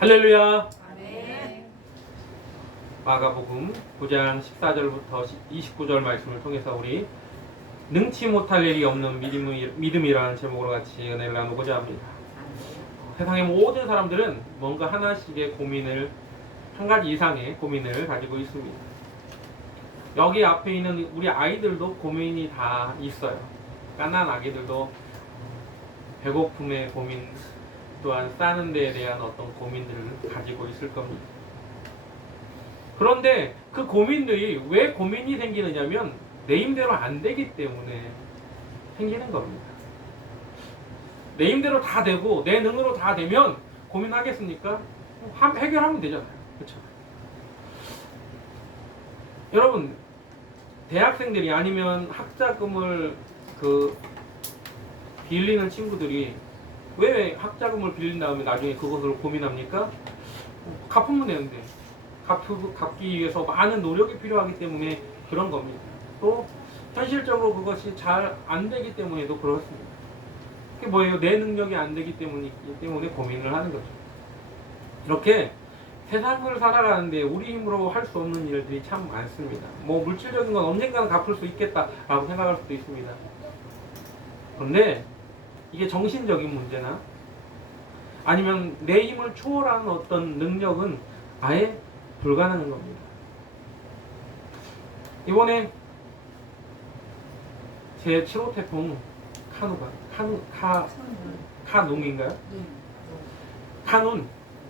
할렐루야. 아멘. 마가복음 9장 14절부터 29절 말씀을 통해서 우리 능치 못할 일이 없는 믿음이라는 제목으로 같이 은혜를 나누고자 합니다. 세상의 모든 사람들은 뭔가 하나씩의 고민을, 한 가지 이상의 고민을 가지고 있습니다. 여기 앞에 있는 우리 아이들도 고민이 다 있어요. 갓난 아기들도 배고픔의 고민, 또한 싸는 데에 대한 어떤 고민들을 가지고 있을 겁니다. 그런데 그 고민들이 왜 고민이 생기느냐면 내 힘대로 안 되기 때문에 생기는 겁니다. 내 힘대로 다 되고 내 능으로 다 되면 고민하겠습니까? 해결하면 되잖아요. 그렇죠? 여러분, 대학생들이 아니면 학자금을 빌리는 친구들이 왜 학자금을 빌린 다음에 나중에 그것을 고민합니까? 갚으면 되는데 갚기 위해서 많은 노력이 필요하기 때문에 그런 겁니다. 또 현실적으로 그것이 잘 안 되기 때문에도 그렇습니다. 그게 뭐예요? 내 능력이 안 되기 때문에 고민을 하는 거죠. 이렇게 세상을 살아가는데 우리 힘으로 할 수 없는 일들이 참 많습니다. 뭐 물질적인 건 언젠가는 갚을 수 있겠다라고 생각할 수도 있습니다. 그런데 이게 정신적인 문제나 아니면 내 힘을 초월하는 어떤 능력은 아예 불가능한 겁니다. 이번에 제 7호 태풍 카눈인가요? 네.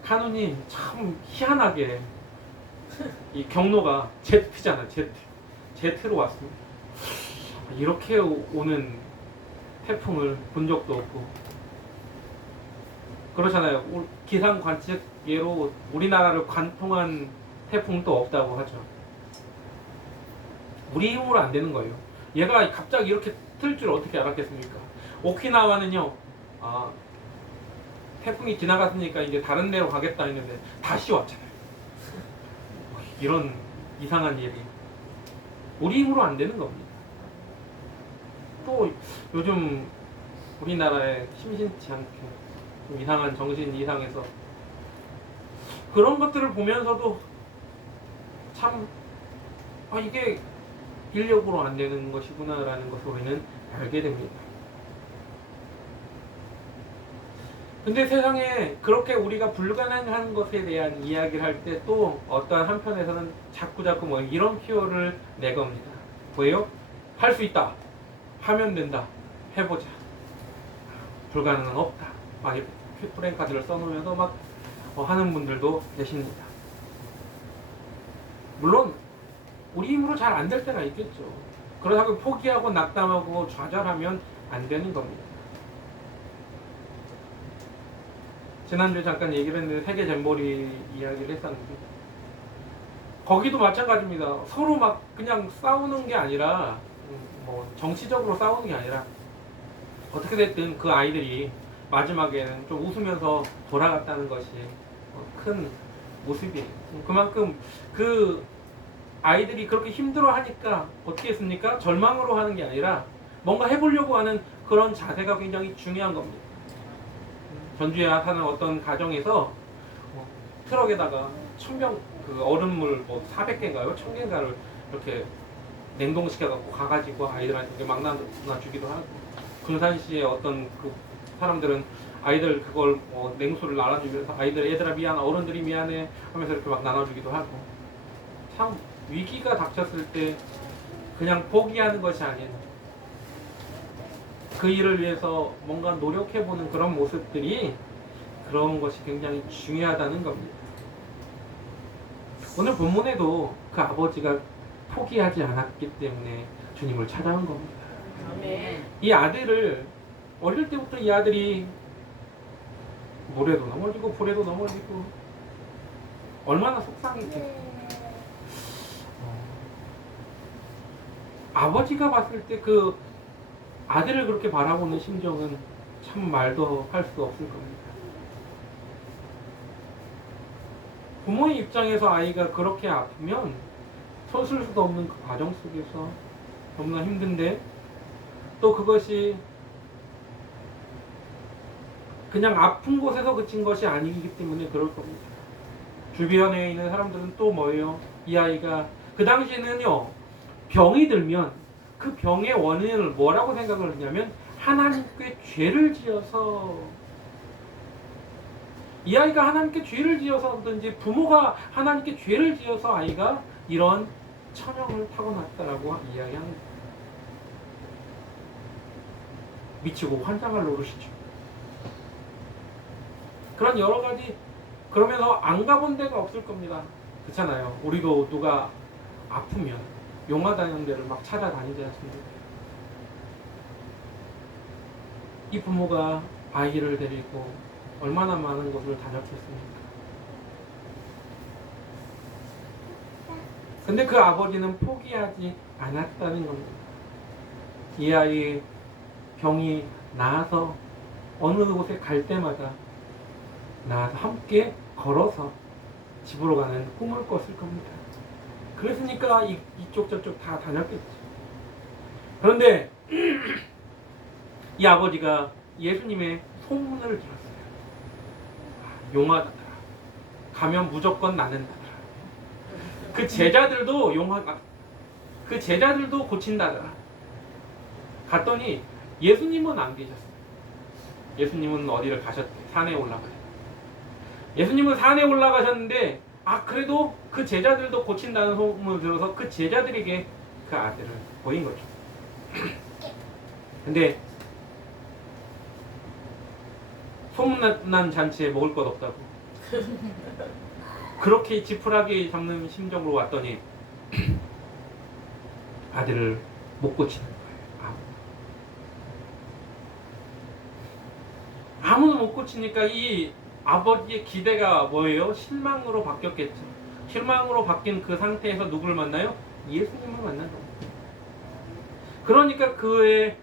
카눈이 참 희한하게 이 경로가 Z잖아. Z로 왔습니다. 이렇게 오는 태풍을 본 적도 없고 그렇잖아요. 기상 관측예로 우리나라를 관통한 태풍도 없다고 하죠. 우리 힘으로 안 되는 거예요. 얘가 갑자기 이렇게 틀 줄 어떻게 알았겠습니까? 오키나와는요, 태풍이 지나갔으니까 이제 다른 데로 가겠다 했는데 다시 왔잖아요. 이런 이상한 일이 우리 힘으로 안 되는 겁니다. 또 요즘 우리나라에 심심치 않게 좀 이상한 정신 이상해서 그런 것들을 보면서도 참 이게 인력으로 안 되는 것이구나 라는 것을 우리는 알게 됩니다. 근데 세상에 그렇게 우리가 불가능한 것에 대한 이야기를 할 때 또 어떠한 한편에서는 자꾸 뭐 이런 표현을 내겁니다. 뭐예요? 할 수 있다. 하면 된다. 해보자. 불가능은 없다. 막 이렇게 프랭카드를 써놓으면서 막 하는 분들도 계십니다. 물론 우리 힘으로 잘 안 될 때가 있겠죠. 그러다고 포기하고 낙담하고 좌절하면 안 되는 겁니다. 지난주에 잠깐 얘기를 했는데 세계 잼버리 이야기를 했었는데 거기도 마찬가지입니다. 서로 막 그냥 싸우는 게 아니라 뭐 정치적으로 싸우는 게 아니라 어떻게 됐든 그 아이들이 마지막에는 좀 웃으면서 돌아갔다는 것이 큰 모습이에요. 그만큼 그 아이들이 그렇게 힘들어 하니까 어떻게 했습니까? 절망으로 하는 게 아니라 뭔가 해보려고 하는 그런 자세가 굉장히 중요한 겁니다. 전주에 사는 어떤 가정에서 트럭에다가 그 얼음물 400개인가요? 1000개인가를 이렇게 냉동시켜갖고 가가지고 아이들한테 막 나눠주기도 하고, 군산시의 어떤 그 사람들은 아이들 그걸 냉수를 나눠주면서 얘들아 미안해, 어른들이 미안해 하면서 이렇게 막 나눠주기도 하고, 참 위기가 닥쳤을 때 그냥 포기하는 것이 아닌 그 일을 위해서 뭔가 노력해보는 그런 모습들이, 그런 것이 굉장히 중요하다는 겁니다. 오늘 본문에도 그 아버지가 포기하지 않았기 때문에 주님을 찾아온 겁니다. 아멘. 이 아들을 어릴 때부터 이 아들이 물에도 넘어지고 불에도 넘어지고 얼마나 속상했겠어요. 아버지가 봤을 때 그 아들을 그렇게 바라보는 심정은 참 말도 할 수 없을 겁니다. 부모의 입장에서 아이가 그렇게 아프면 서술 수도 없는 그 과정 속에서 너무나 힘든데, 또 그것이 그냥 아픈 곳에서 그친 것이 아니기 때문에 그럴 겁니다. 주변에 있는 사람들은 또 뭐예요? 이 아이가 그 당시에는요, 병이 들면 그 병의 원인을 뭐라고 생각을 했냐면 하나님께 죄를 지어서, 이 아이가 하나님께 죄를 지어서든지 부모가 하나님께 죄를 지어서 아이가 이런 천형을 타고났다라고 이야기합니다. 미치고 환장할 노릇이죠. 그런 여러 가지, 그러면서 안 가본 데가 없을 겁니다. 그렇잖아요. 우리도 누가 아프면 용하다는 데를 막 찾아다니지 않습니까? 이 부모가 아이를 데리고 얼마나 많은 곳을 다녔겠습니까? 근데 그 아버지는 포기하지 않았다는 겁니다. 이 아이의 병이 나아서 어느 곳에 갈 때마다 나아서 함께 걸어서 집으로 가는 꿈을 꿨을 겁니다. 그랬으니까 이쪽 저쪽 다 다녔겠죠. 그런데 이 아버지가 예수님의 소문을 들었어요. 용하다더라. 가면 무조건 낫는다더라. 그 제자들도 용하다. 그 제자들도 고친다더라. 갔더니 예수님은 안 계셨어요. 예수님은 어디를 가셨대? 산에 올라가셨대. 예수님은 산에 올라가셨는데 그래도 그 제자들도 고친다는 소문을 들어서 그 제자들에게 그 아들을 보인 거죠. 근데 소문난 잔치에 먹을 것 없다고 그렇게 지푸라기 잡는 심정으로 왔더니 아들을 못 고치는 거예요. 아무도 못 고치니까 이 아버지의 기대가 뭐예요? 실망으로 바뀌었겠죠. 실망으로 바뀐 그 상태에서 누구를 만나요? 예수님을 만난 겁니다. 그러니까 그의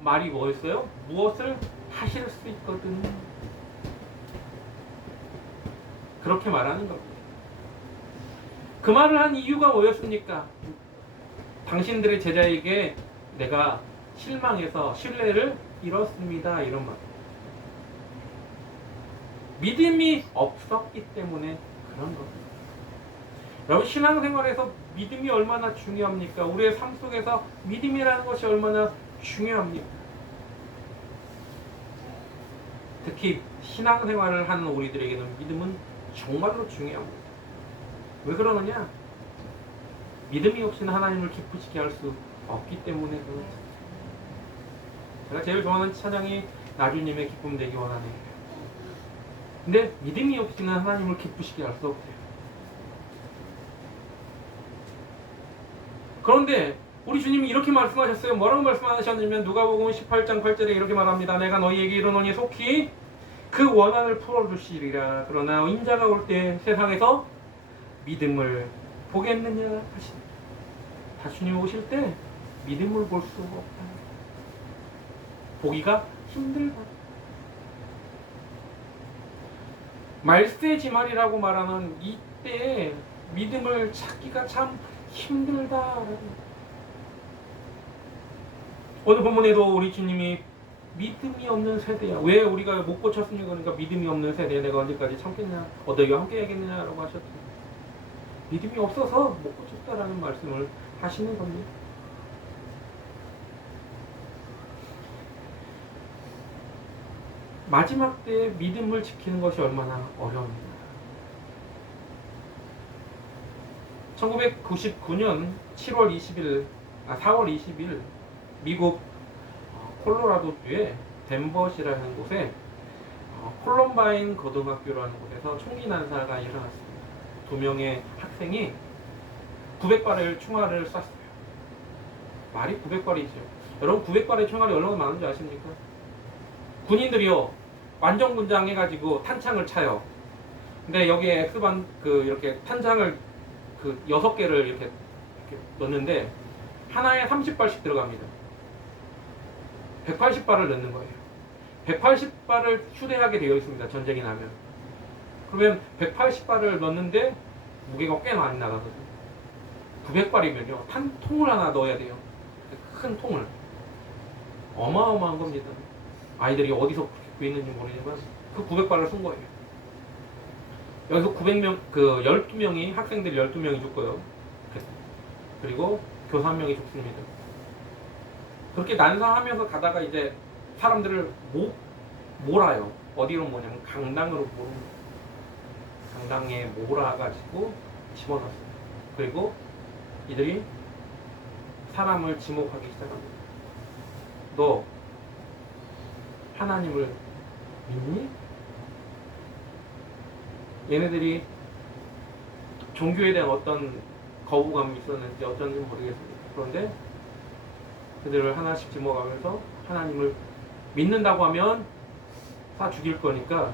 말이 뭐였어요? 무엇을 하실 수 있거든. 그렇게 말하는 겁니다. 그 말을 한 이유가 뭐였습니까? 당신들의 제자에게 내가 실망해서 신뢰를 잃었습니다. 이런 말. 믿음이 없었기 때문에 그런 겁니다. 여러분, 신앙생활에서 믿음이 얼마나 중요합니까? 우리의 삶 속에서 믿음이라는 것이 얼마나 중요합니까? 특히 신앙생활을 하는 우리들에게는 믿음은 정말로 중요합니다. 왜 그러느냐? 믿음이 없이는 하나님을 기쁘시게 할 수 없기 때문에 그렇죠. 제가 제일 좋아하는 찬양이 나주님의 기쁨 되기 원하네. 근데 믿음이 없이는 하나님을 기쁘시게 할 수 없대요. 그런데 우리 주님이 이렇게 말씀하셨어요. 뭐라고 말씀하셨냐면 누가복음 18장 8절에 이렇게 말합니다. 내가 너희에게 이르노니 속히 그 원한을 풀어주시리라. 그러나 인자가 올 때 세상에서 믿음을 보겠느냐 하시니, 다 주님 오실 때 믿음을 볼 수가 없다. 보기가 힘들다. 말세지말이라고 말하는 이때에 믿음을 찾기가 참 힘들다. 오늘 본문에도 우리 주님이 믿음이 없는 세대야. 왜 우리가 못 고쳤습니까? 그러니까 믿음이 없는 세대에 내가 언제까지 참겠냐? 너희와 함께 해야겠느냐라고 하셨죠. 믿음이 없어서 못 고쳤다라는 말씀을 하시는 겁니다. 마지막 때에 믿음을 지키는 것이 얼마나 어려웁니다. 1999년 4월 20일 미국 콜로라도주의 덴버시라는 곳에 콜럼바인 고등학교라는 곳에서 총기 난사가 일어났습니다. 2명의 학생이 900발의 총알을 쐈어요. 말이 900발이죠. 여러분, 900발의 총알이 얼마나 많은지 아십니까? 군인들이요, 완전군장 해가지고 탄창을 차요. 근데 여기에 X반 이렇게 탄창을 6개를 이렇게 넣는데 하나에 30발씩 들어갑니다. 180발을 넣는 거예요. 180발을 휴대하게 되어 있습니다. 전쟁이 나면. 그러면 180발을 넣는데 무게가 꽤 많이 나가거든요. 900발이면요 통을 하나 넣어야 돼요. 큰 통을. 어마어마한 겁니다. 아이들이 어디서 그렇게 구했는지 모르지만 그 900발을 쏜 거예요. 여기서 900명, 그 12명이, 학생들이 12명이 죽고요. 그리고 교사 1명이 죽습니다. 그렇게 난사하면서 가다가 이제 사람들을 몰아요. 어디로 뭐냐면 강당으로 몰습니다. 강당에 몰아가지고 집어넣었어요. 그리고 이들이 사람을 지목하기 시작합니다. 너 하나님을 믿니? 얘네들이 종교에 대한 어떤 거부감이 있었는지 어쩐지 모르겠습니다. 그런데 그들을 하나씩 지목하면서 하나님을 믿는다고 하면 다 죽일 거니까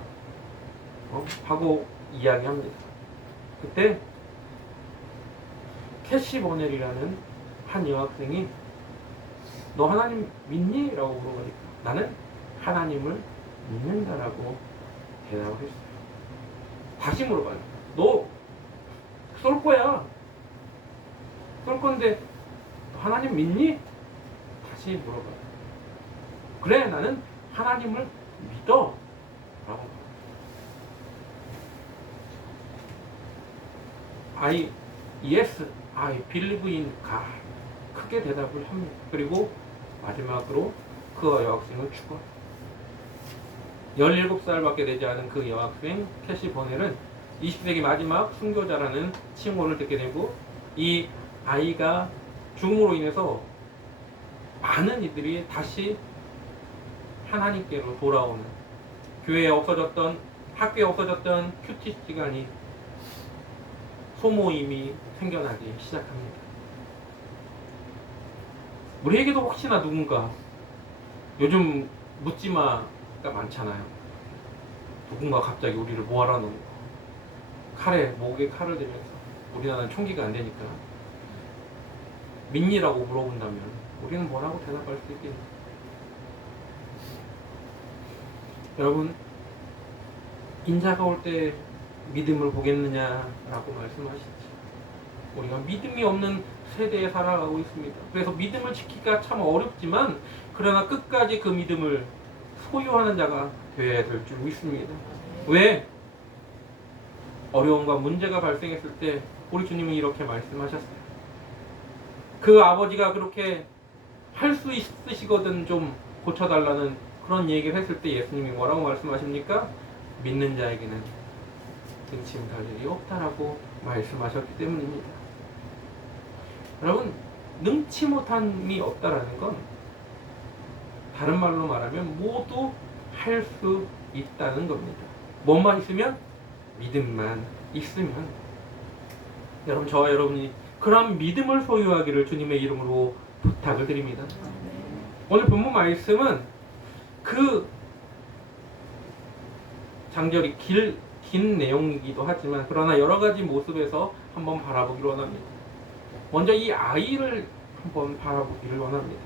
하고 이야기합니다. 그때 캐시 버넬이라는 한 여학생이 너 하나님 믿니? 라고 물어보니까 나는 하나님을 믿는다라고 대답을 했어요. 다시 물어봐요. 너 쏠 거야. 쏠 건데 너 하나님 믿니? 다시 물어봐요. 그래, 나는 하나님을 믿어. 라고 말해요. Yes, I believe in God. 크게 대답을 합니다. 그리고 마지막으로 그 여학생은 죽어요. 17살밖에 되지 않은 그 여학생 캐시 버넬은 20세기 마지막 순교자라는 칭호를 듣게 되고, 이 아이가 죽음으로 인해서 많은 이들이 다시 하나님께로 돌아오는, 교회에 없어졌던, 학교에 없어졌던 큐티 시간이, 소모임이 생겨나기 시작합니다. 우리에게도 혹시나 누군가, 요즘 묻지마가 많잖아요. 누군가 갑자기 우리를 모아라 놓고 목에 칼을 대면서, 우리나라는 총기가 안 되니까 믿니라고 물어본다면 우리는 뭐라고 대답할 수 있겠냐? 여러분, 인자가 올 때 믿음을 보겠느냐라고 말씀하시죠. 우리가 믿음이 없는 세대에 살아가고 있습니다. 그래서 믿음을 지키기가 참 어렵지만, 그러나 끝까지 그 믿음을 소유하는 자가 되어야 될 줄 믿습니다. 왜? 어려움과 문제가 발생했을 때 우리 주님은 이렇게 말씀하셨어요. 그 아버지가 그렇게 할 수 있으시거든 좀 고쳐달라는 그런 얘기를 했을 때 예수님이 뭐라고 말씀하십니까? 믿는 자에게는 등치 못할 일이 없다라고 말씀하셨기 때문입니다. 여러분, 능치 못함이 없다라는 건 다른 말로 말하면 모두 할 수 있다는 겁니다. 뭐만 있으면? 믿음만 있으면. 여러분, 저와 여러분이 그런 믿음을 소유하기를 주님의 이름으로 부탁을 드립니다. 오늘 본문 말씀은 그 장절이 긴 내용이기도 하지만, 그러나 여러 가지 모습에서 한번 바라보기를 원합니다. 먼저 이 아이를 한번 바라보기를 원합니다.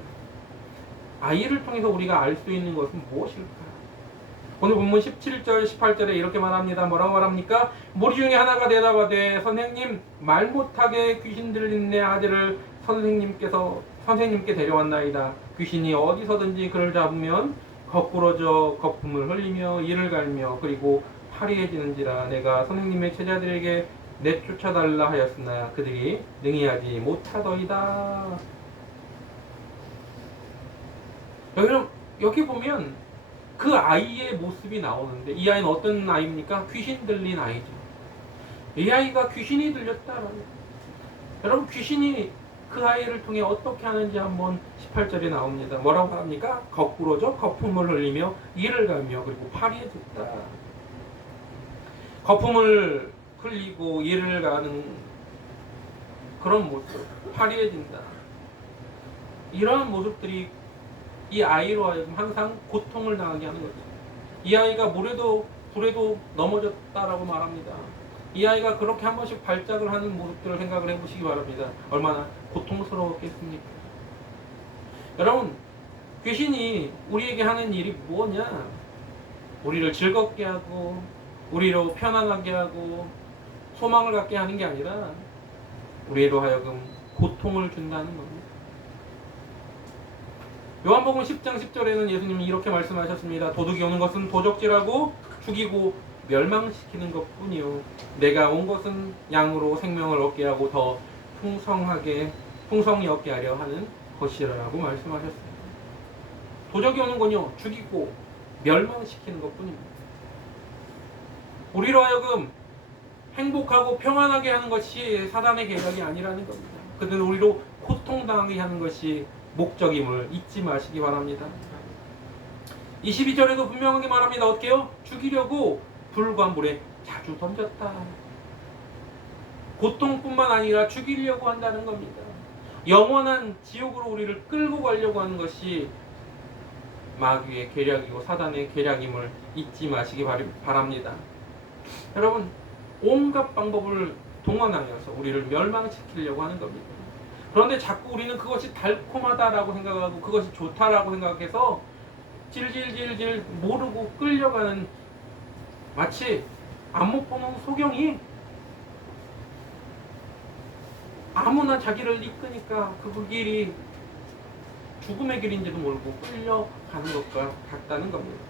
아이를 통해서 우리가 알 수 있는 것은 무엇일까? 오늘 본문 17절, 18절에 이렇게 말합니다. 뭐라고 말합니까? 무리 중에 하나가 대답하되 선생님, 말 못하게 귀신 들린 내 아들을 선생님께 데려왔나이다. 귀신이 어디서든지 그를 잡으면 거꾸러져 거품을 흘리며 이를 갈며 그리고 파리해지는지라. 내가 선생님의 제자들에게 내쫓아달라 하였으나 그들이 능히하지 못하더이다. 여기 보면 그 아이의 모습이 나오는데, 이 아이는 어떤 아이입니까? 귀신 들린 아이죠. 이 아이가 귀신이 들렸다. 여러분, 귀신이 그 아이를 통해 어떻게 하는지 한번 18절에 나옵니다. 뭐라고 합니까? 거꾸로져 거품을 흘리며 이를 가며 그리고 파리해졌다. 거품을 흘리고 이를 가는 그런 모습, 파리해진다. 이러한 모습들이 이 아이로 하여금 항상 고통을 당하게 하는 거죠. 이 아이가 물에도 불에도 넘어졌다라고 말합니다. 이 아이가 그렇게 한 번씩 발작을 하는 모습들을 생각을 해보시기 바랍니다. 얼마나 고통스러웠겠습니까? 여러분, 귀신이 우리에게 하는 일이 뭐냐? 우리를 즐겁게 하고 우리로 편안하게 하고 소망을 갖게 하는 게 아니라 우리로 하여금 고통을 준다는 겁니다. 요한복음 10장 10절에는 예수님이 이렇게 말씀하셨습니다. 도둑이 오는 것은 도적질하고 죽이고 멸망시키는 것뿐이요 내가 온 것은 양으로 생명을 얻게 하고 더 풍성히 얻게 하려 하는 것이라고 말씀하셨습니다. 도적이 오는 건요 죽이고 멸망시키는 것뿐입니다. 우리로 하여금 행복하고 평안하게 하는 것이 사단의 계략이 아니라는 겁니다. 그들은 우리로 고통당하게 하는 것이 목적임을 잊지 마시기 바랍니다. 22절에도 분명하게 말합니다. 어떻게요? 죽이려고 불과 물에 자주 던졌다. 고통뿐만 아니라 죽이려고 한다는 겁니다. 영원한 지옥으로 우리를 끌고 가려고 하는 것이 마귀의 계략이고 사단의 계략임을 잊지 마시기 바랍니다. 여러분, 온갖 방법을 동원하여서 우리를 멸망시키려고 하는 겁니다. 그런데 자꾸 우리는 그것이 달콤하다라고 생각하고 그것이 좋다라고 생각해서 질질질질 모르고 끌려가는, 마치 안 못 보는 소경이 아무나 자기를 이끄니까 그 길이 죽음의 길인지도 모르고 끌려가는 것과 같다는 겁니다.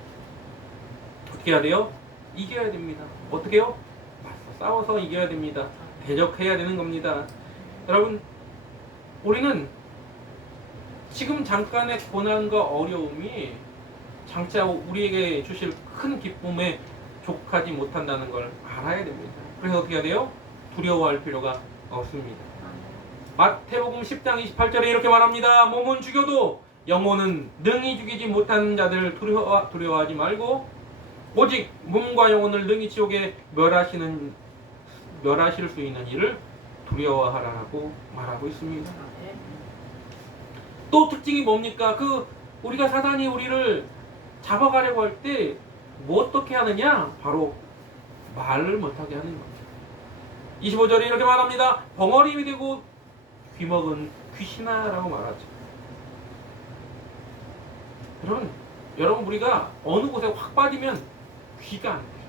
어떻게 해야 돼요? 이겨야 됩니다. 어떻게 해요? 맞서 싸워서 이겨야 됩니다. 대적해야 되는 겁니다. 여러분, 우리는 지금 잠깐의 고난과 어려움이 장차 우리에게 주실 큰 기쁨에 족하지 못한다는 걸 알아야 됩니다. 그래서 어떻게 해야 돼요? 두려워할 필요가 없습니다. 마태복음 10장 28절에 이렇게 말합니다. 몸은 죽여도 영혼은 능히 죽이지 못하는 자들을 두려워하지 말고 오직 몸과 영혼을 능히 지옥에 멸하실 수 있는 이를 두려워하라고 말하고 있습니다. 또 특징이 뭡니까? 우리가 사단이 우리를 잡아가려고 할 때 뭐 어떻게 하느냐? 바로 말을 못하게 하는 겁니다. 25절에 이렇게 말합니다. 벙어림이 되고 귀먹은 귀신아라고 말하죠. 여러분 우리가 어느 곳에 확 빠지면 귀가 안 돼요.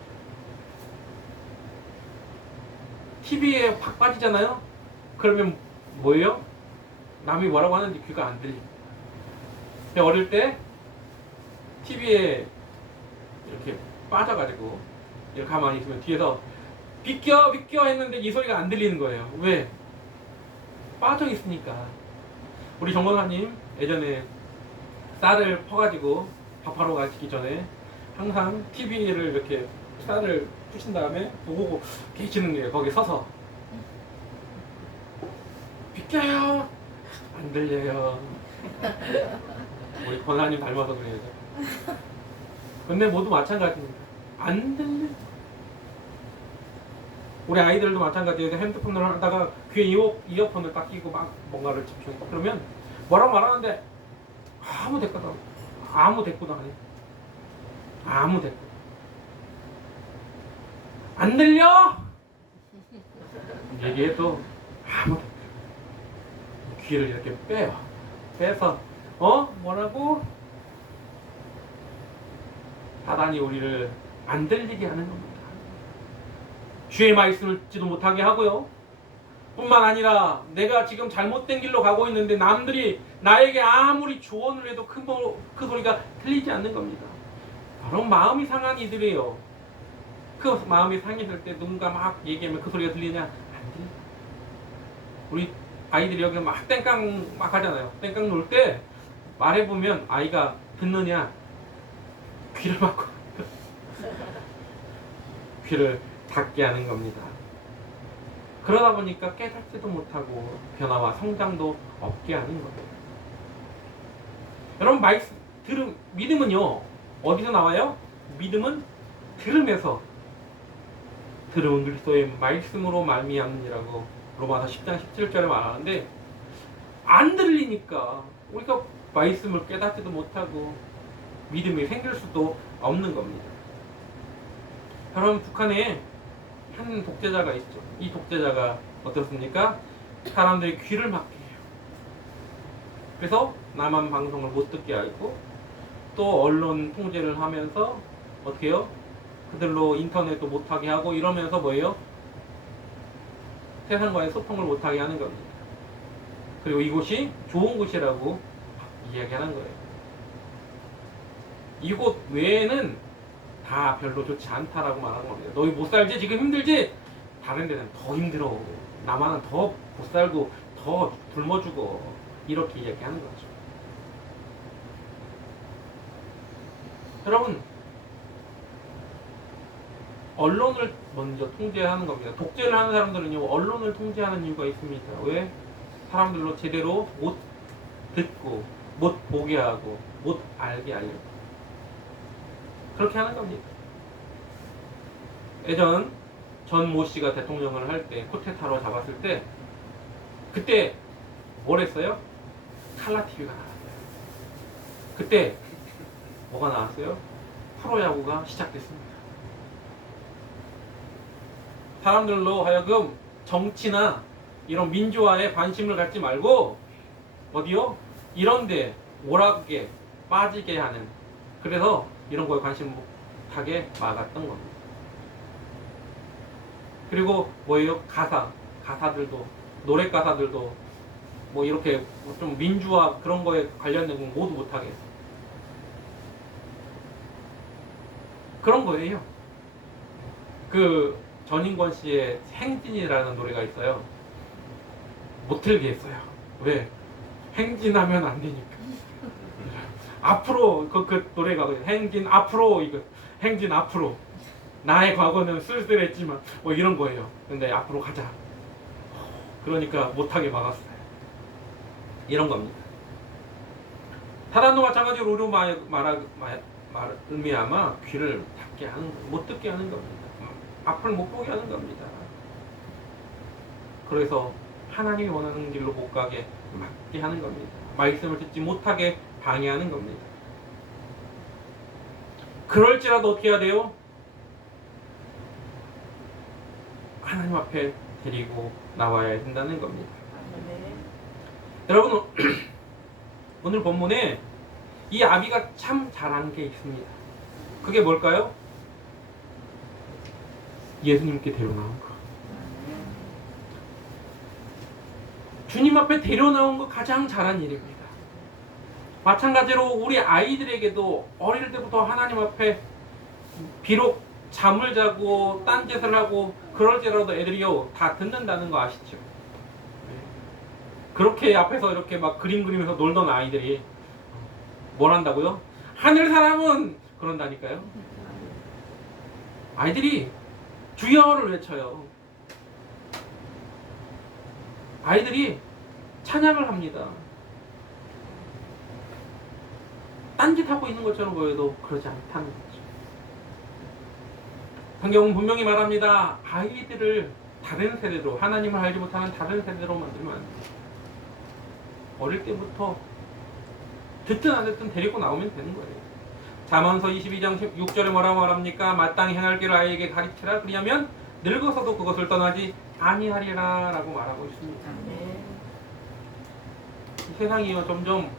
TV에 확 빠지잖아요. 그러면 뭐예요? 남이 뭐라고 하는지 귀가 안 들립니다. 어릴 때 TV에 이렇게 빠져가지고 이렇게 가만히 있으면 뒤에서 비껴 했는데 이 소리가 안 들리는 거예요. 왜? 빠져 있으니까. 우리 정건사님 예전에 쌀을 퍼가지고 밥하러 가시기 전에 항상 TV를 이렇게 쌀을 푸신 다음에 보고 계시는 거예요. 거기 서서 비껴요. 안 들려요. 우리 권사님 닮아서 그래야죠. 근데 모두 마찬가지입니다. 안 들려. 우리 아이들도 마찬가지예요. 핸드폰을 하다가 귀에 이어폰을 딱 끼고 막 뭔가를 집중해. 그러면 뭐라고 말하는데 아무 대꾸도 안 해. 아무 대꾸도 안 해. 아무 대꾸. 안 들려? 얘기해도 아무 대꾸. 귀를 이렇게 빼요. 빼서 뭐라고? 사단이 우리를 안 들리게 하는 겁니다. 주의 말씀을 듣지도 못하게 하고요. 뿐만 아니라 내가 지금 잘못된 길로 가고 있는데 남들이 나에게 아무리 조언을 해도 그 소리가 들리지 않는 겁니다. 바로 마음이 상한 이들이에요. 그 마음이 상했을 때 누군가 막 얘기하면 그 소리가 들리냐? 안 들려. 우리 아이들이 여기 막 땡깡 막 하잖아요. 땡깡 놀 때 말해보면 아이가 듣느냐? 귀를 막고 귀를 닫게 하는 겁니다. 그러다 보니까 깨닫지도 못하고 변화와 성장도 없게 하는 거예요. 여러분, 믿음은요 어디서 나와요? 믿음은 들음에서, 들음은 그리스도의 말씀으로 말미암느니라고 로마서 10장 17절에 말하는데, 안 들리니까 우리가 말씀을 깨닫지도 못하고 믿음이 생길 수도 없는 겁니다. 여러분, 북한에 한 독재자가 있죠. 이 독재자가 어떻습니까? 사람들이 귀를 막게 해요. 그래서 남한 방송을 못 듣게 하고 또 언론 통제를 하면서 어떻게 해요? 그들로 인터넷도 못하게 하고 이러면서 뭐예요? 세상과의 소통을 못하게 하는 겁니다. 그리고 이곳이 좋은 곳이라고 이야기하는 거예요. 이곳 외에는 다 별로 좋지 않다라고 말하는 겁니다. 너희 못 살지? 지금 힘들지? 다른 데는 더 힘들어. 나만은 더 못 살고 더 굶어 죽어. 이렇게 이야기하는 거죠. 여러분, 언론을 먼저 통제하는 겁니다. 독재를 하는 사람들은요, 언론을 통제하는 이유가 있습니다. 왜? 사람들로 제대로 못 듣고, 못 보게 하고, 못 알게 하려고. 그렇게 하는 겁니다. 예전 전 모 씨가 대통령을 할 때, 쿠데타로 잡았을 때, 그때 뭘 했어요? 칼라 TV가 나왔어요. 그때 뭐가 나왔어요? 프로야구가 시작됐습니다. 사람들로 하여금 정치나 이런 민주화에 관심을 갖지 말고 어디요? 이런데 오락에 빠지게 하는, 그래서 이런 거에 관심 못하게 막았던 겁니다. 그리고 뭐예요? 가사들도, 노래 가사들도 뭐 이렇게 좀 민주화 그런 거에 관련된 건 모두 못하게 했어요. 그런 거예요. 그 전인권 씨의 행진이라는 노래가 있어요. 못 틀게 했어요. 왜? 행진하면 안 되니까. 앞으로 그 노래가 행진 앞으로, 이거 행진 앞으로. 나의 과거는 쓸쓸했지만 뭐 이런 거예요. 근데 앞으로 가자. 그러니까 못하게 막았어요. 이런 겁니다. 타란도 마찬가지로 우리 말미암아 귀를 닫게 하는, 못 듣게 하는 겁니다. 앞을 못 보게 하는 겁니다. 그래서 하나님이 원하는 길로 못 가게 막게 하는 겁니다. 말씀을 듣지 못하게 방해하는 겁니다. 그럴지라도 어떻게 해야 돼요? 하나님 앞에 데리고 나와야 된다는 겁니다. 아멘. 여러분, 오늘 본문에 이 아비가 참 잘한 게 있습니다. 그게 뭘까요? 예수님께 데려나온 거. 주님 앞에 데려나온 거 가장 잘한 일입니다. 마찬가지로 우리 아이들에게도 어릴 때부터 하나님 앞에, 비록 잠을 자고 딴짓을 하고 그럴지라도 애들이요 다 듣는다는 거 아시죠? 그렇게 앞에서 이렇게 막 그림 그리면서 놀던 아이들이 뭘 한다고요? 하늘 사람은 그런다니까요. 아이들이 주여를 외쳐요. 아이들이 찬양을 합니다. 딴짓하고 있는 것처럼 보여도 그러지 않다는 거죠. 성경은 분명히 말합니다. 아이들을 다른 세대로, 하나님을 알지 못하는 다른 세대로 만들면 안 돼요. 어릴 때부터 듣든 안 듣든 데리고 나오면 되는 거예요. 잠언서 22장 6절에 뭐라고 말합니까? 마땅히 행할 길을 아이에게 가르치라. 그리하면 늙어서도 그것을 떠나지 아니하리라 라고 말하고 있습니다. 아멘. 이 세상이요 점점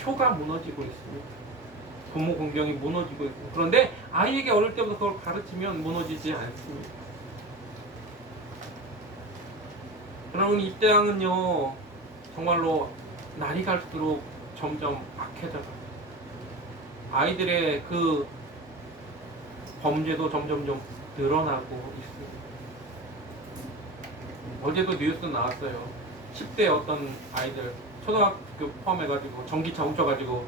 표가 무너지고 있습니다. 부모 공경이 무너지고 있고, 그런데 아이에게 어릴 때부터 그걸 가르치면 무너지지 않습니다. 여러분, 이 땅은요 정말로 날이 갈수록 점점 악해져가요. 아이들의 그 범죄도 점점점 늘어나고 있습니다. 어제도 뉴스 나왔어요. 10대 어떤 아이들, 초등학교 포함해가지고 전기차 훔쳐가지고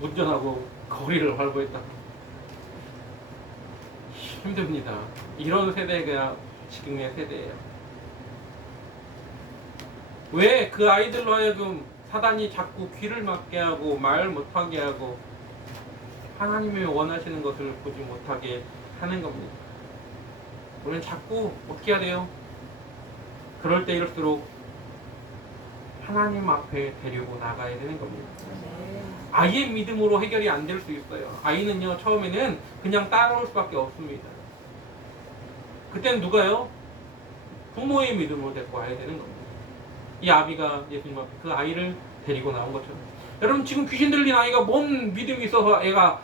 운전하고 거리를 활보했다고. 힘듭니다. 이런 세대가 지금의 세대예요. 왜 그 아이들로 하여금 사단이 자꾸 귀를 막게 하고 말 못하게 하고 하나님이 원하시는 것을 보지 못하게 하는 겁니다. 우리는 자꾸 어떻게 해야 돼요? 그럴 때일수록 하나님 앞에 데리고 나가야 되는 겁니다. 아멘. 아이의 믿음으로 해결이 안 될 수 있어요. 아이는요 처음에는 그냥 따라올 수밖에 없습니다. 그때는 누가요? 부모의 믿음으로 데리고 와야 되는 겁니다. 이 아비가 예수님 앞에 그 아이를 데리고 나온 것처럼. 여러분, 지금 귀신 들린 아이가 뭔 믿음이 있어서 애가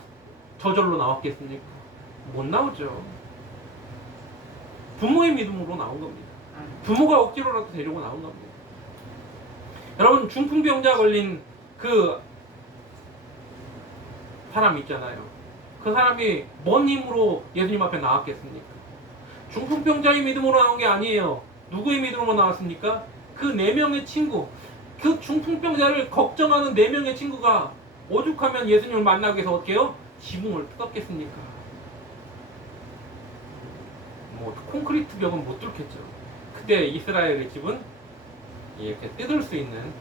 저절로 나왔겠습니까? 못 나오죠. 부모의 믿음으로 나온 겁니다. 부모가 억지로라도 데리고 나온 겁니다. 여러분, 중풍병자 걸린 그 사람 있잖아요. 그 사람이 뭔 힘으로 예수님 앞에 나왔겠습니까? 중풍병자의 믿음으로 나온 게 아니에요. 누구의 믿음으로 나왔습니까? 그 4명의 친구, 그 중풍병자를 걱정하는 4명의 친구가 오죽하면 예수님을 만나기 위해서 어떻게 해요? 지붕을 뜯었겠습니까? 뭐 콘크리트 벽은 못 뚫겠죠. 그때 이스라엘의 집은 이렇게 뜯을 수 있는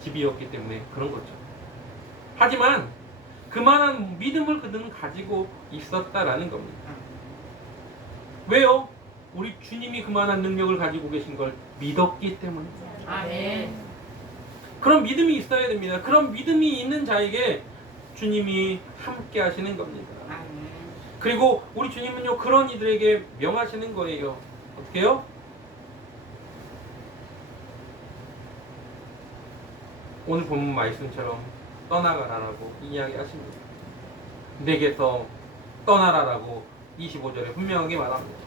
집이었기 때문에 그런 거죠. 하지만 그만한 믿음을 그들은 가지고 있었다라는 겁니다. 왜요? 우리 주님이 그만한 능력을 가지고 계신 걸 믿었기 때문입니다. 아멘. 그런 믿음이 있어야 됩니다. 그런 믿음이 있는 자에게 주님이 함께 하시는 겁니다. 아멘. 그리고 우리 주님은요, 그런 이들에게 명하시는 거예요. 어떻게요? 오늘 본문 말씀처럼 떠나가라라고 이야기하십니다. 내게서 떠나라라고 25절에 분명하게 말합니다.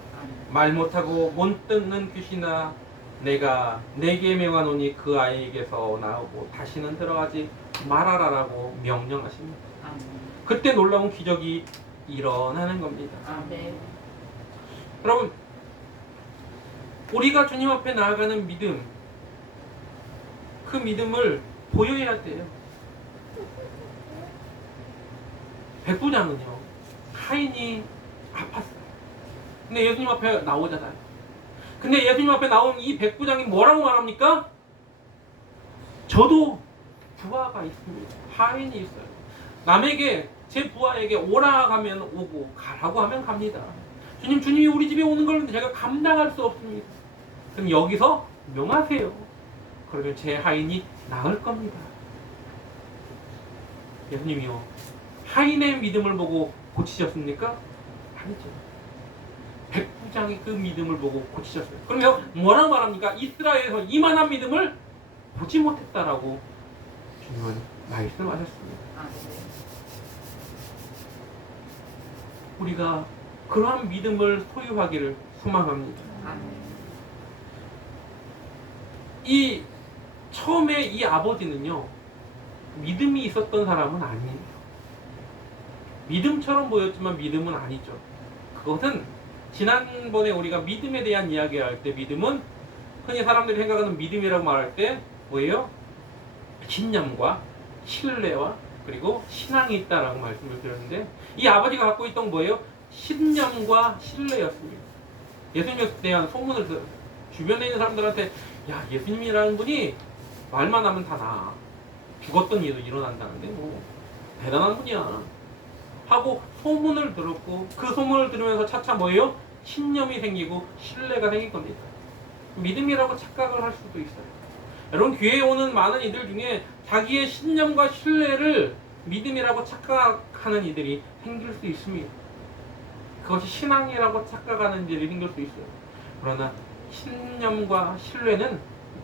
말 못하고 못 듣는 귀신아, 내가 내게 명하노니 그 아이에게서 나오고 다시는 들어가지 말아라라고 명령하십니다. 아멘. 그때 놀라운 기적이 일어나는 겁니다. 아멘. 여러분, 우리가 주님 앞에 나아가는 믿음, 그 믿음을 보여야 돼요. 백부장은요, 하인이 아팠어요. 근데 예수님 앞에 나오잖아요. 근데 예수님 앞에 나온 이 백부장이 뭐라고 말합니까? 저도 부하가 있습니다. 하인이 있어요. 남에게, 제 부하에게 오라 하면 오고 가라고 하면 갑니다. 주님이 우리 집에 오는 걸 제가 감당할 수 없습니다. 그럼 여기서 명하세요. 그러면 제 하인이 나을 겁니다. 예수님이요, 하인의 믿음을 보고 고치셨습니까? 아니죠. 백부장이 그 믿음을 보고 고치셨어요. 그러면 뭐라고 말합니까? 이스라엘에서 이만한 믿음을 보지 못했다라고 주님은 말씀하셨습니다. 아멘. 우리가 그러한 믿음을 소유하기를 소망합니다. 아멘. 이 처음에 이 아버지는요, 믿음이 있었던 사람은 아니에요. 믿음처럼 보였지만 믿음은 아니죠. 그것은 지난번에 우리가 믿음에 대한 이야기를 할 때, 믿음은 흔히 사람들이 생각하는 믿음이라고 말할 때 뭐예요? 신념과 신뢰와 그리고 신앙이 있다라고 말씀을 드렸는데, 이 아버지가 갖고 있던 뭐예요? 신념과 신뢰였습니다. 예수님에 대한 소문을 들어요. 주변에 있는 사람들한테, 야, 예수님이라는 분이 말만 하면 다 나아. 죽었던 일도 일어난다는데 뭐 대단한 분이야 하고 소문을 들었고, 그 소문을 들으면서 차차 뭐예요? 신념이 생기고 신뢰가 생긴 겁니다. 믿음이라고 착각을 할 수도 있어요. 여러분, 교회에 오는 많은 이들 중에 자기의 신념과 신뢰를 믿음이라고 착각하는 이들이 생길 수 있습니다. 그것이 신앙이라고 착각하는 이들이 생길 수 있어요. 그러나 신념과 신뢰는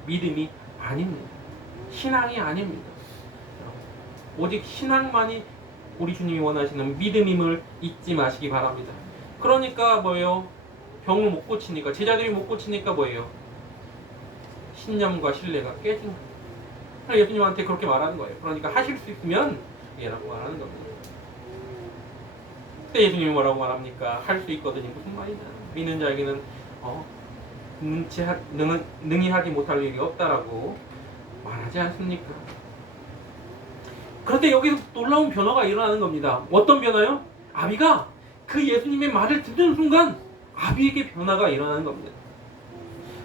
믿음이 아닙니다. 신앙이 아닙니다. 오직 신앙만이 우리 주님이 원하시는 믿음임을 잊지 마시기 바랍니다. 그러니까 뭐예요? 병을 못 고치니까, 제자들이 못 고치니까 뭐예요? 신념과 신뢰가 깨진 거예요. 예수님한테 그렇게 말하는 거예요. 그러니까 하실 수 있으면 예라고 말하는 겁니다. 그때 예수님이 뭐라고 말합니까? 할 수 있거든요. 무슨 말이냐? 믿는 자에게는 능히 하지 못할 일이 없다라고 말하지 않습니까? 그런데 여기서 놀라운 변화가 일어나는 겁니다. 어떤 변화요? 아비가 그 예수님의 말을 듣는 순간 아비에게 변화가 일어나는 겁니다.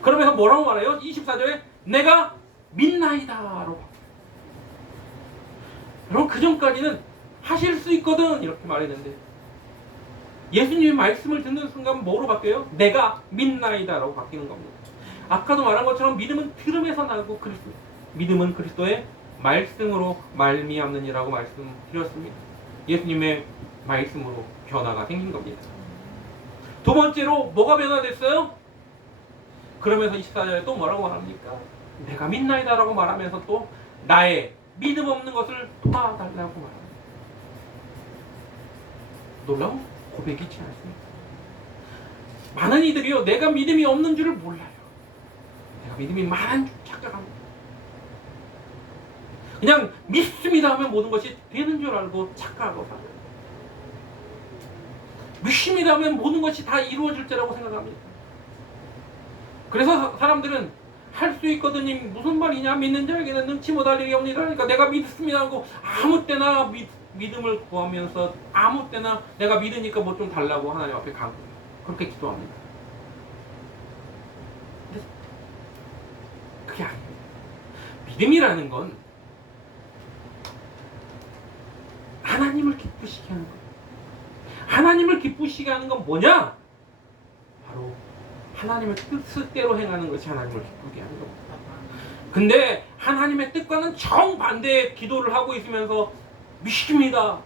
그러면서 뭐라고 말해요? 24절에 내가 믿나이다라고. 여러분, 그 전까지는 하실 수 있거든 이렇게 말했는데, 예수님의 말씀을 듣는 순간 뭐로 바뀌어요? 내가 믿나이다라고 바뀌는 겁니다. 아까도 말한 것처럼 믿음은 들음에서 나고 그리스도, 믿음은 그리스도의 말씀으로 말미암느니라고 말씀드렸습니다. 예수님의 말씀으로 변화가 생긴 겁니다. 두 번째로 뭐가 변화됐어요? 그러면서 24절에 또 뭐라고 말합니까? 내가 믿나이다라고 말하면서 또 나의 믿음 없는 것을 도와달라고 말합니다. 놀라운 고백이지 않습니까? 많은 이들이요, 내가 믿음이 없는 줄을 몰라요. 내가 믿음이 많은 줄 착각합니다. 그냥 믿습니다 하면 모든 것이 되는 줄 알고 착각하고 살아요. 믿습니다면 모든 것이 다 이루어질 때라고 생각합니다. 그래서 사람들은 할 수 있거든요. 무슨 말이냐? 믿는 자에게는 능치 못할 일이 없느니라. 그러니까 내가 믿습니다 하고 아무 때나 믿음을 구하면서 아무 때나 내가 믿으니까 뭐 좀 달라고 하나님 앞에 가고 그렇게 기도합니다. 근데 그게 아닙니다. 믿음이라는 건 하나님을 기쁘시게 하는 거예요. 하나님을 기쁘시게 하는 건 뭐냐? 바로 하나님의 뜻대로 행하는 것이 하나님을 기쁘게 하는 겁니다. 근데 하나님의 뜻과는 정반대의 기도를 하고 있으면서 믿습니다.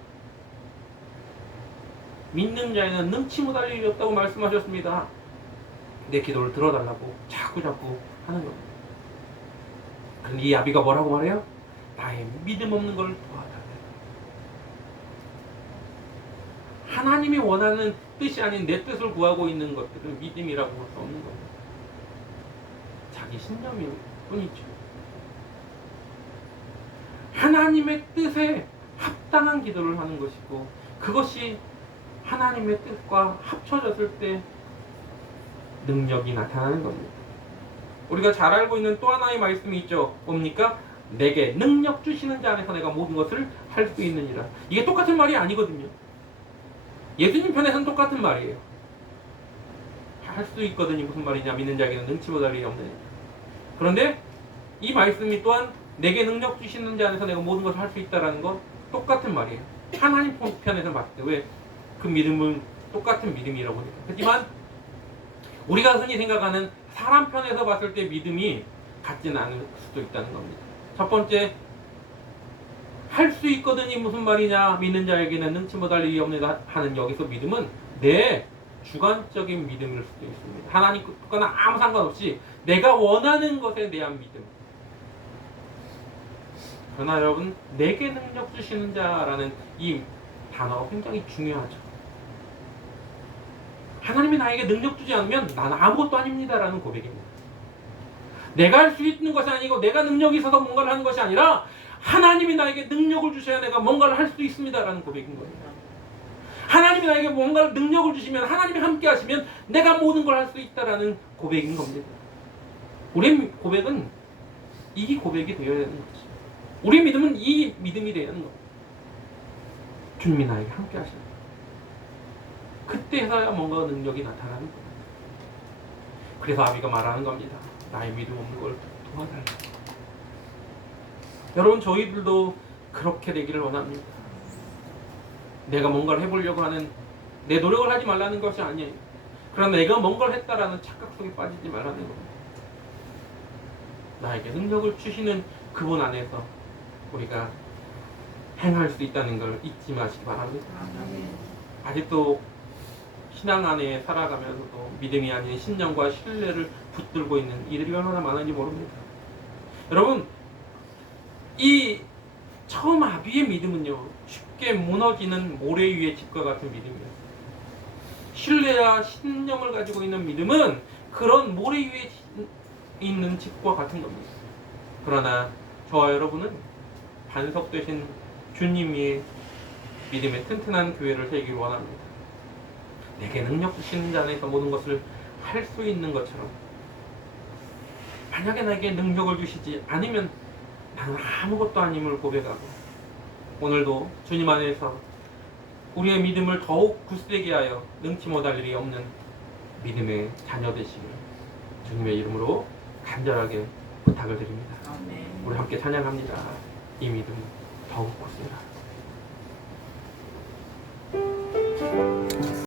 믿는 자에는 능치 못할 일이 없다고 말씀하셨습니다. 내 기도를 들어달라고 자꾸 하는 겁니다. 그런데 이 아비가 뭐라고 말해요? 나의 믿음 없는 걸 도와달라. 하나님이 원하는 뜻이 아닌 내 뜻을 구하고 있는 것들은 믿음이라고 할 수 없는 겁니다. 자기 신념일 뿐이죠. 하나님의 뜻에 합당한 기도를 하는 것이고 그것이 하나님의 뜻과 합쳐졌을 때 능력이 나타나는 겁니다. 우리가 잘 알고 있는 또 하나의 말씀이 있죠. 뭡니까? 내게 능력 주시는 자 안에서 내가 모든 것을 할 수 있느니라. 이게 똑같은 말이 아니거든요. 예수님 편에서는 똑같은 말이에요. 할 수 있거든요. 무슨 말이냐? 믿는 자에게는 능치 못할 일이 없느니라. 그런데 이 말씀이 또한 내게 능력 주시는 자 안에서 내가 모든 것을 할 수 있다라는 건 똑같은 말이에요. 하나님 편에서 봤을 때 왜 그 믿음은 똑같은 믿음이라고 해요. 하지만 우리가 흔히 생각하는 사람 편에서 봤을 때 믿음이 같지는 않을 수도 있다는 겁니다. 첫 번째, 할 수 있거든요. 무슨 말이냐? 믿는 자에게는 능치 못할 일이 없느냐 하는 여기서 믿음은 내 주관적인 믿음일 수도 있습니다. 하나님 뜻과는 아무 상관없이 내가 원하는 것에 대한 믿음. 그러나 여러분, 내게 능력 주시는 자라는 이 단어가 굉장히 중요하죠. 하나님이 나에게 능력 주지 않으면 나는 아무것도 아닙니다라는 고백입니다. 내가 할 수 있는 것이 아니고 내가 능력이 있어서 뭔가를 하는 것이 아니라 하나님이 나에게 능력을 주셔야 내가 뭔가를 할 수 있습니다라는 고백인 거예요. 하나님이 나에게 뭔가 능력을 주시면 하나님이 함께 하시면 내가 모든 걸 할 수 있다라는 고백인 겁니다. 우리의 고백은 이 고백이 되어야 되는 거죠. 우리의 믿음은 이 믿음이 되어야 하는 겁니다. 주님이 나에게 함께 하시는 그때서야 뭔가 능력이 나타나는 겁니다. 그래서 아비가 말하는 겁니다. 나의 믿음 없는 걸 도와달라. 여러분, 저희들도 그렇게 되기를 원합니다. 내가 뭔가를 해보려고 하는 내 노력을 하지 말라는 것이 아니에요. 그러나 내가 뭔가를 했다라는 착각 속에 빠지지 말라는 겁니다. 나에게 능력을 주시는 그분 안에서 우리가 행할 수 있다는 걸 잊지 마시기 바랍니다. 아직도 신앙 안에 살아가면서도 믿음이 아닌 신념과 신뢰를 붙들고 있는 이들이 얼마나 많은지 모릅니다. 여러분, 이 처음 아비의 믿음은요, 쉽게 무너지는 모래 위의 집과 같은 믿음이에요. 신뢰와 신념을 가지고 있는 믿음은 그런 모래 위에 있는 집과 같은 겁니다. 그러나 저와 여러분은 반석 되신 주님이 믿음의 튼튼한 교회를 세우기를 원합니다. 내게 능력 주시는 자 안에서 모든 것을 할 수 있는 것처럼, 만약에 나에게 능력을 주시지 않으면 나는 아무것도 아님을 고백하고, 오늘도 주님 안에서 우리의 믿음을 더욱 굳세게 하여 능치 못할 일이 없는 믿음의 자녀 되시기를 주님의 이름으로 간절하게 부탁을 드립니다. 우리 함께 찬양합니다. 이 믿음 더욱 굳세라.